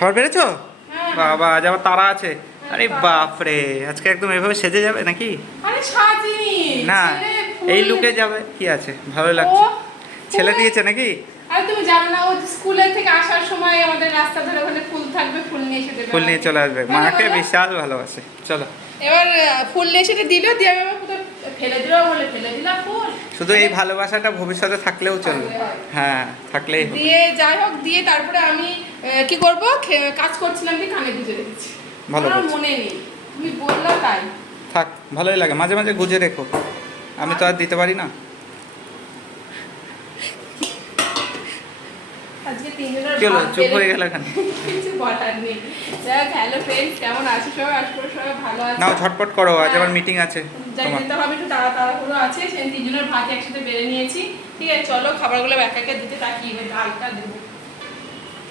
খাবার পেরেছো? বাবা আজ আবার তারা আছে। আরে বাপ রে, আজকে একদম এভাবে সেজে যাবে নাকি? আরে সাজিনি না, এই লুকে যাবে কি আছে, ভালো লাগছে। ছেলে দিয়েছে নাকি? আর তুমি জানো না, ও স্কুলে থেকে আসার সময় আমাদের রাস্তা ধরে ওখানে ফুল থাকবে, ফুল নিয়ে এসে দেবে। ফুল নিয়ে চলে আসবে, মাকে বিশাল ভালোবাসে। চলো এবার ফুল নিয়ে এসে দিল, দিয়ে আমি কোথাও ফেলে দিলাম, বলে ফেলে দিলাম ফুল। শুধু এই ভালোবাসাটা ভবিষ্যতে থাকলেও চলবে। হ্যাঁ, থাকলেই হবে। দিয়ে যাই হোক, দিয়ে তারপরে আমি কি করব, কাজ করছিলাম, কি কানে গুঁজে রেখেছি, ভালো আমার করছো। মনে নেই, তুমি বললা তাই। থাক, ভালোই লাগে, মাঝে মাঝে গুজে রেখো, আমি তো আর দিতে পারি না। আজকে তিনজনের কি হলো, চুপ হয়ে গেল এখানে? কিছু বলার নেই। যাই হোক, হ্যালো ফ্রেন্ডস, কেমন আছো সবাই? আশা করি সবাই ভালো আছে। নাও ঝটপট করো, আজ আবার মিটিং আছে যাই তোমার। যেতে হবে, একটু তাড়াহুড়ো আছে, সেই তিনজনের ভাত একসাথে বেড়ে নিয়েছি। ঠিক আছে, চলো খাবারগুলো এক একে দিতে থাকি, এবার ডালটা দেবো।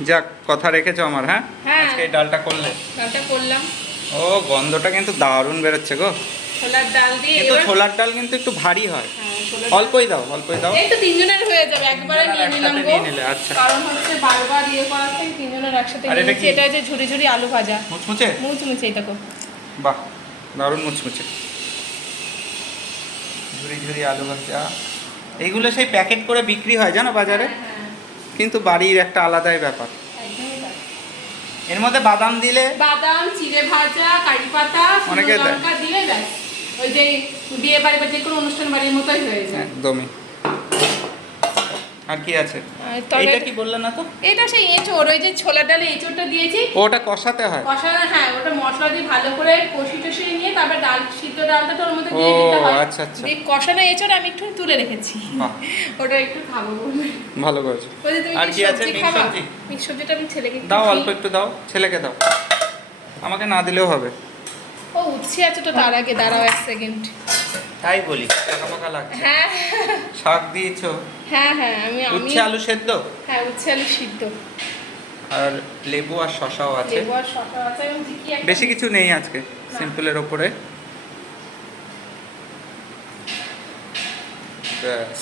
যাক, কথা রেখেছো আমার। হ্যাঁ, হ্যাঁ, আজকে এই ডালটা করলে। ডালটা করলাম। ও, গন্ধটা কিন্তু দারুণ বেরোচ্ছে গো। ছোলার ডাল দিয়ে কিন্তু এবার ছোলার ডাল কিন্তু একটু ভারী হয়। হ্যাঁ, ছোলার অল্পই দাও, অল্পই দাও। এই তো তিনজনের হয়ে যাবে, একবারে নিয়ে নিলাম একসাথে গো। নিয়ে নিলে, আচ্ছা। কারণ হচ্ছে বারবার ইয়ে করার থেকে তিনজনের একসাথে আর এটা নিয়েছি। কি? এটা হচ্ছে ঝুরি ঝুরি আলু ভাজা, মুচমুচে। মুচমুচে, এটা কো। বাহ, দারুণ মুচমুচে। ঝুরি ঝুরি আলু ভাজা, এইগুলো সেই প্যাকেট করে বিক্রি হয় জানো বাজারে, হ্যাঁ, কিন্তু বাড়ির একটা আলাদাই ব্যাপার। একদমই তাই। এর মধ্যে বাদাম দিলে, বাদাম, চিড়ে ভাজা, কারি পাতা, শুকনো অনেকে দেয়। লঙ্কা দিলে ব্যাস, ওই যে বিয়ে বাড়ি বা যে কোনো অনুষ্ঠান বাড়ির মতোই হয়ে যায়। একদমই। আর কি আছে? তবে এইটা কি বললে না তো? এটা সেই এঁচোড়, ওই যে ছোলার ডালে এঁচোড়টা দিয়েছি। ওটা কষাতে হয়। কষানো, হ্যাঁ, ওটা মশলা দিয়ে ভালো করে কষি টষিয়ে নিয়ে তারপর ডাল, সিদ্ধ ডালটা তো ওর মধ্যে দিয়ে দিতে ও হয়। আচ্ছা আচ্ছা, দিয়ে কষানো এঁচোড় আমি একটু তুলে রেখেছি, বাহ, ওটা একটু খাবো বলে। ভালো করেছো। ওই যে তুমি আর কি কি আছে? সবজি মিক্স খাবা? সবজি মিক্স সবজিটা আমি ছেলেকে একটু দাও, দিই। অল্প একটু দাও, ছেলেকে দাও, আমাকে না দিলেও হবে। ও উচ্ছে আছে তো, তার আগে দাঁড়াও 1 সেকেন্ড। তাই বলি, পাকা পাকা লাগছে। হ্যাঁ শাক দিয়েছো? হ্যাঁ হ্যাঁ, আমি উচ্ছে আলু সেদ্ধ, হ্যাঁ, উচ্ছে আলু সিদ্ধ, আর লেবু আর শসাও আছে। লেবু আর শসা আছে, এবং কি একটা বেশি কিছু নেই আজকে, সিম্পলের ওপরে। ব্যাস।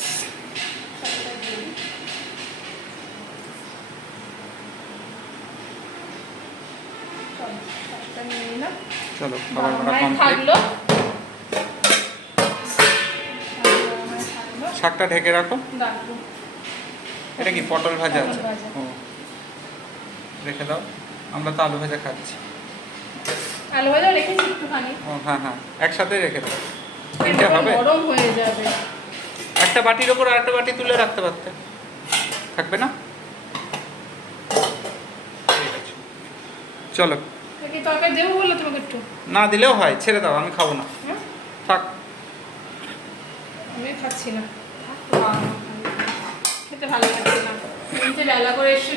শসাটা নিয়ে নিলাম। চলো, খাবার করা কমপ্লিট। থাকলো, শাকটা ঢেকে রাখো। রাখবো। এটা কি পটল ভাজা আছে? পটল ভাজা। ও, রেখে দাও, আমরা তো আলু ভাজা খাচ্ছি। আলু ভাজা রেখেছি একটুখানি। ও হ্যাঁ হ্যাঁ, একসাথে রেখে দাও। তিনটে হবে? গরম হয়ে যাবে। একটা বাটির ওপর আরেকটা বাটি তুলে রাখতে পারতে, থাকবে না? ঠিক আছে, চলো। কি তরকারি দেবো বললো তোমাকে একটু? না দিলেও হয়, ছেড়ে দাও, আমি খাবো না। হ্যাঁ, থাক। আমি খাচ্ছি না, খেতে ভালো লাগছে না। যে বেলা করে এসে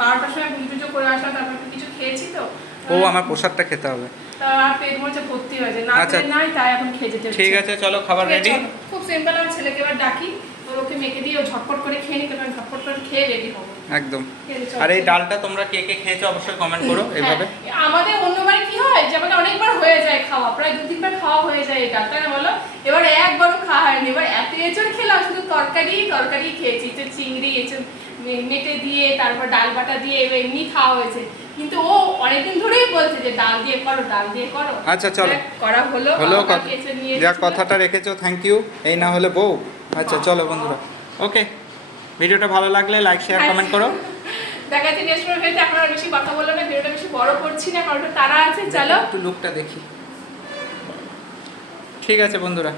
12টার সময় পুজো টুজো করে আসলাম, তারপর একটু কিছু খেয়েছি তো। ও, আমার প্রসাদটা খেতে হবে। তা আর পেট মরছে, ভর্তি হয়েছে না, আচ্ছা। নাই, তাই এখন খেয়ে যেতে হচ্ছে। ঠিক আছে, চলো, খাবার ঠিক আছে, রেডি। চলো। খুব সিম্পল, আমার ছেলেকে এবার ডাকি, ওকে মেখে দিয়ে ও ঝটপট করে খেয়ে নিতে, কারণ ঝটপট করে খেয়ে রেডি হবো। একদম। ঠিক আছে, চলো। আর এই ডালটা তোমরা কে কে খেয়েছো অবশ্যই কমেন্ট করো এইভাবে। হ্যাঁ, আমাদের অন্যবারে কি হয় যে আমাদের অনেকবার হয়ে যায় খাওয়া, প্রায় 2-3 বার খাওয়া হয়ে যায় এটা, তাই না বলো? এবার একবারও খাওয়া হয়নি, এবার এত এঁচড় খেলাম, শুধু তরকারি খেয়েছি, তো চিংড়ি এঁচড় মেটে দিয়ে, তারপর ডাল বাটা দিয়ে এবার এমনি খাওয়া হয়েছে। কিন্তু ও অনেকদিন ধরেই বলছে যে ডাল দিয়ে করো, ডাল দিয়ে করো। আচ্ছা চলো, করা হলো, হলো আবার এঁচড় নিয়ে যা এসেছিল। কথাটা রেখেছো, থ্যাংক ইউ। এই না হলে বউ। আচ্ছা চলো বন্ধুরা, ওকে, ভিডিওটা ভালো লাগলে লাইক শেয়ার কমেন্ট করো। দেখা যাচ্ছে নেক্সট ভিডিওতে। এখন আর বেশি কথা বললো না, ভিডিওটা বেশি বড় করছি না, কারণ তারা আছে। চলো একটু লুকটা দেখি। ঠিক আছে বন্ধুরা।